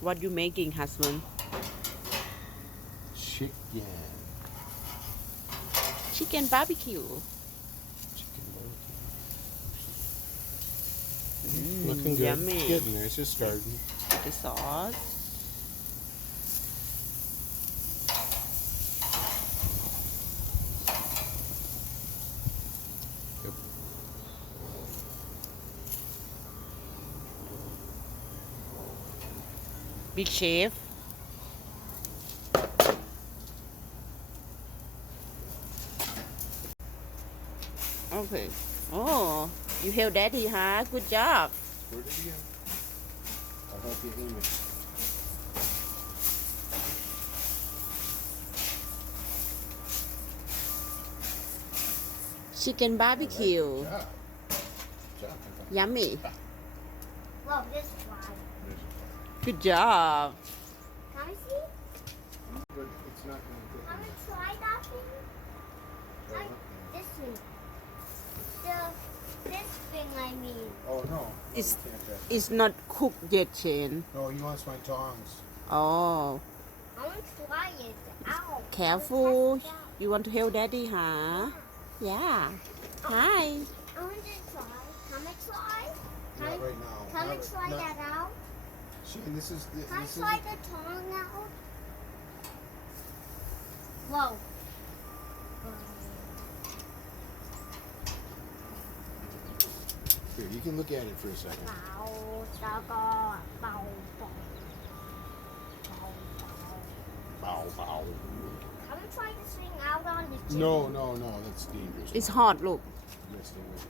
What you making, husband? Chicken. Chicken barbecue. Chicken barbecue. Looking good. Yummy. It's getting there. It's just starting. The sauce. Yep. Big chef. Okay. Oh, you help daddy, huh? Good job. Squirt it again. I'll help you aim it. Chicken barbecue. All right. Good job. Yummy. Well, this one. Good job. Can I see? Good. It's not going to Can I try that thing? Like this thing. This thing, I mean. Oh, no. It's- You can't touch it. It's not cooked yet, Shane. No, he wants my tongs. Oh, I want to try it. Ow. careful. You want to help daddy, huh? Yeah. Hi. I want to try. Can I try? Can Not I, right now. can I Not- try not- that out? Shane, this is... This Can I is try the tongue out? Whoa. Here, you can look at it for a second. Bow, bow, bow, bow. Bow, bow. Can I try this thing out on the chicken? No, that's dangerous. It's hot, look. Yes, stay with it.